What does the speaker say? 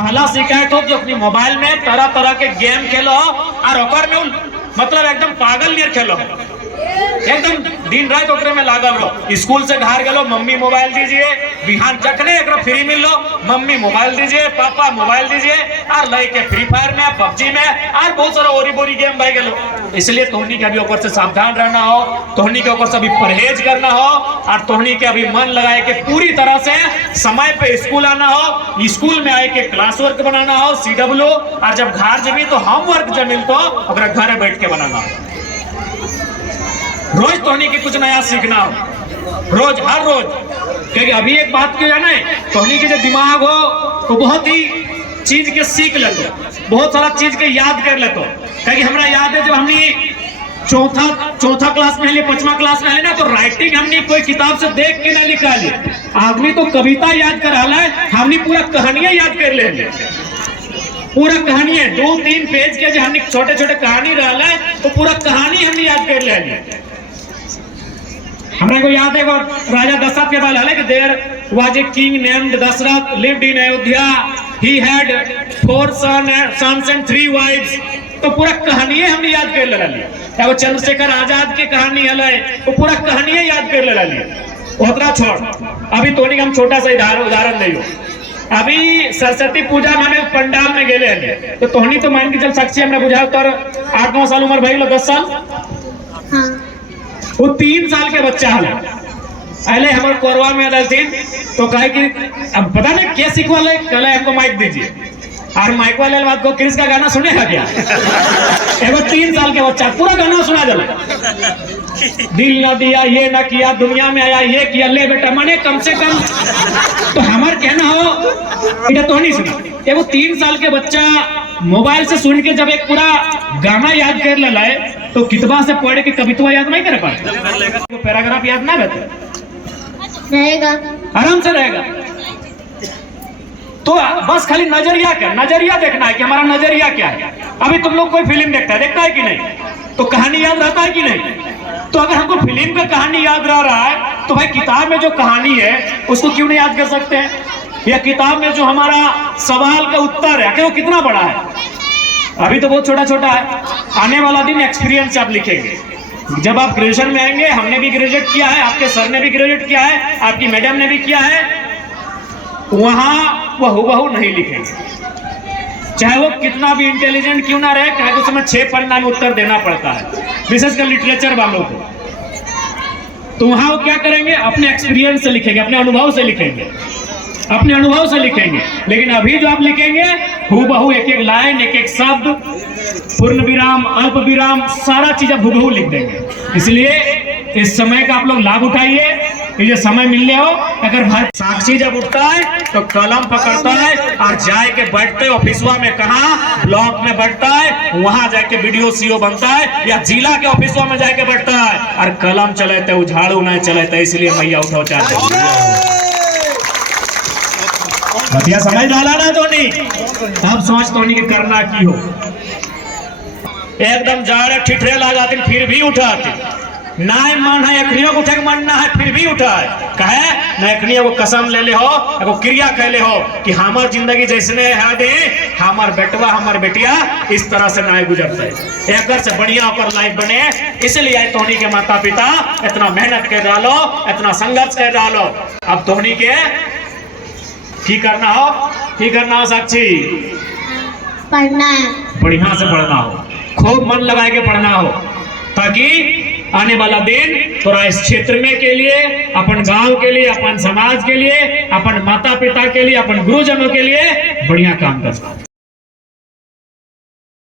पहला शिकायत हो कि अपनी मोबाइल में तरह तरह के गेम खेलो और ओकर में मतलब एकदम पागल नियर खेलो, एकदम दिन रात ओकरे में लागल रहो। स्कूल से घर गेलो, मम्मी मोबाइल दीजिए, बिहान जखने एक फ्री मिल लो, मम्मी मोबाइल दीजिए, पापा मोबाइल दीजिए, और लेके फ्री फायर में, पबजी में और बहुत सारा ओरी बोरी गेम भाई गेलो। इसलिए तोहनी के अभी ऊपर से सावधान रहना हो, तोहनी के ऊपर से अभी परहेज करना हो, और तोहनी के अभी मन लगाए के पूरी तरह से समय पे स्कूल आना हो, स्कूल में आए के क्लास वर्क बनाना हो, CW, और जब घर जमी तो होमवर्क जब मिल तो घर बैठ के बनाना हो। रोज तोहनी के कुछ नया सीखना हो, रोज हर रोज। क्योंकि अभी एक बात क्यों जाने, तोहनी के जो दिमाग हो तो बहुत ही चीज के सीख लेते, बहुत सारा चीज के याद कर लेते। क्योंकि हमरा याद है जब हमने चौथा क्लास में ले, 5वां क्लास में ले ना, तो राइटिंग हमने कोई किताब से देख के ना लिखा ली। आदमी तो कविता याद कर रहा है, हमने पूरा कहानियां याद कर ले, पूरा कहानी है 2-3 पेज के जो हमने छोटे छोटे कहानी रहा है, तो पूरा कहानी हमने याद कर ले। हमें को याद है वो राजा दशरथ के बारे में कि there was a king named Dasharath lived in Ayodhya, he had 4 sons and 3 wives। तो पूरा कहानी हमने याद कर ले रही है। वो चंद्रशेखर आजाद की कहानी है, वो पूरा कहानी याद कर ले रही है। उतना छोड़, अभी तो हम छोटा सा उदाहरण नहीं हो। अभी सरस्वती पूजा में हमें पंडाल में गेले हैं, तो तोहनी तो मान के चल साक्षी हमने बुझा तर 8-9 साल उम्र भाई 10 साल, वो 3 साल के बच्चा है। पहले हमारे कोरवा में रहती तो कहे कि अब पता नहीं क्या सीखवा ले, कल हमको माइक दीजिए, और माइक वाले बात को क्रिस का गाना सुनेगा क्या? एगो 3 साल के बच्चा पूरा गाना सुना दे, दिल न दिया, ये न किया, दुनिया में आया, ये किया, ले बेटा, माने कम से कम तो हमार कहना हो इधर तो नहीं सुना। एगो 3 साल के बच्चा मोबाइल से सुन के जब एक पूरा गाना याद कर ले लाए, तो किताबा से पढ़ के कविता याद नहीं कर पाते, पैराग्राफ याद ना रहेगा, आराम से रहेगा। तो बस खाली नजरिया देखना है कि हमारा नजरिया क्या है। अभी तुम लोग कोई फिल्म देखता है कि नहीं, तो कहानी याद रहता है कि नहीं? तो अगर हमको फिल्म का कहानी याद रहा है, तो भाई किताब में जो कहानी है उसको क्यों नहीं याद कर सकते हैं? या किताब में जो हमारा सवाल का उत्तर है, वो कितना बड़ा है? अभी तो बहुत छोटा छोटा है। आने वाला दिन एक्सपीरियंस आप लिखेंगे। जब आप ग्रेजुएशन में आएंगे, हमने भी ग्रेजुएट किया है, आपके सर ने भी ग्रेजुएट किया है, आपकी मैडम ने भी किया है, वहां वह हुबहू नहीं लिखेंगे, चाहे वो कितना भी इंटेलिजेंट क्यों ना रहे, कहे तो उसमें 6 पन्ना में उत्तर देना पड़ता है, विशेषकर लिटरेचर वालों को। तो वहां वो क्या करेंगे, अपने एक्सपीरियंस से लिखेंगे, अपने अनुभव से लिखेंगे, अपने अनुभव से लिखेंगे। लेकिन अभी जो आप लिखेंगे हुबहू एक एक लाइन, एक एक शब्द, पूर्ण विराम, अल्प विराम, सारा चीज आप हुबहू लिख देंगे। इसलिए इस समय का आप लोग लाभ उठाइए, ये समय मिलने हो। अगर साक्षी जब उठता है तो कलम पकड़ता है और जाके बैठते ऑफिसवा में, कहा ब्लॉक में बैठता है, वहां जाके वीडियो CO बनता है, या जिला के ऑफिसवा में जाके बैठता है और कलम चलाते, वो झाड़ू नहीं चलाते। इसलिए मैया उठाओ चाहते बतिया समझ डाला ना धोनी। अब सोच धोनी के करना की हो, एकदम जाड़े ठिठरे ला जाते फिर भी उठाते ना, मन है एखनियों को उठे के मन ना है फिर भी उठाए, कहे ना एखनियों को कसम ले ले हो, एगो क्रिया कहले हो कि हमार जिंदगी जैसने है दे, हमार बेटवा हमार बेटिया इस तरह से ना गुजरते, एक से बढ़िया ओकर लाइफ बने। इसलिए धोनी के माता पिता इतना मेहनत कर डालो, इतना संघर्ष कर डालो। अब धोनी के की करना हो साक्षी, पढ़ना है, बढ़िया से पढ़ना हो, खूब मन लगा के पढ़ना हो, ताकि आने वाला दिन थोड़ा इस क्षेत्र में के लिए, अपन गांव के लिए, अपन समाज के लिए, अपन माता पिता के लिए, अपन गुरुजनों के लिए बढ़िया काम कर सकते।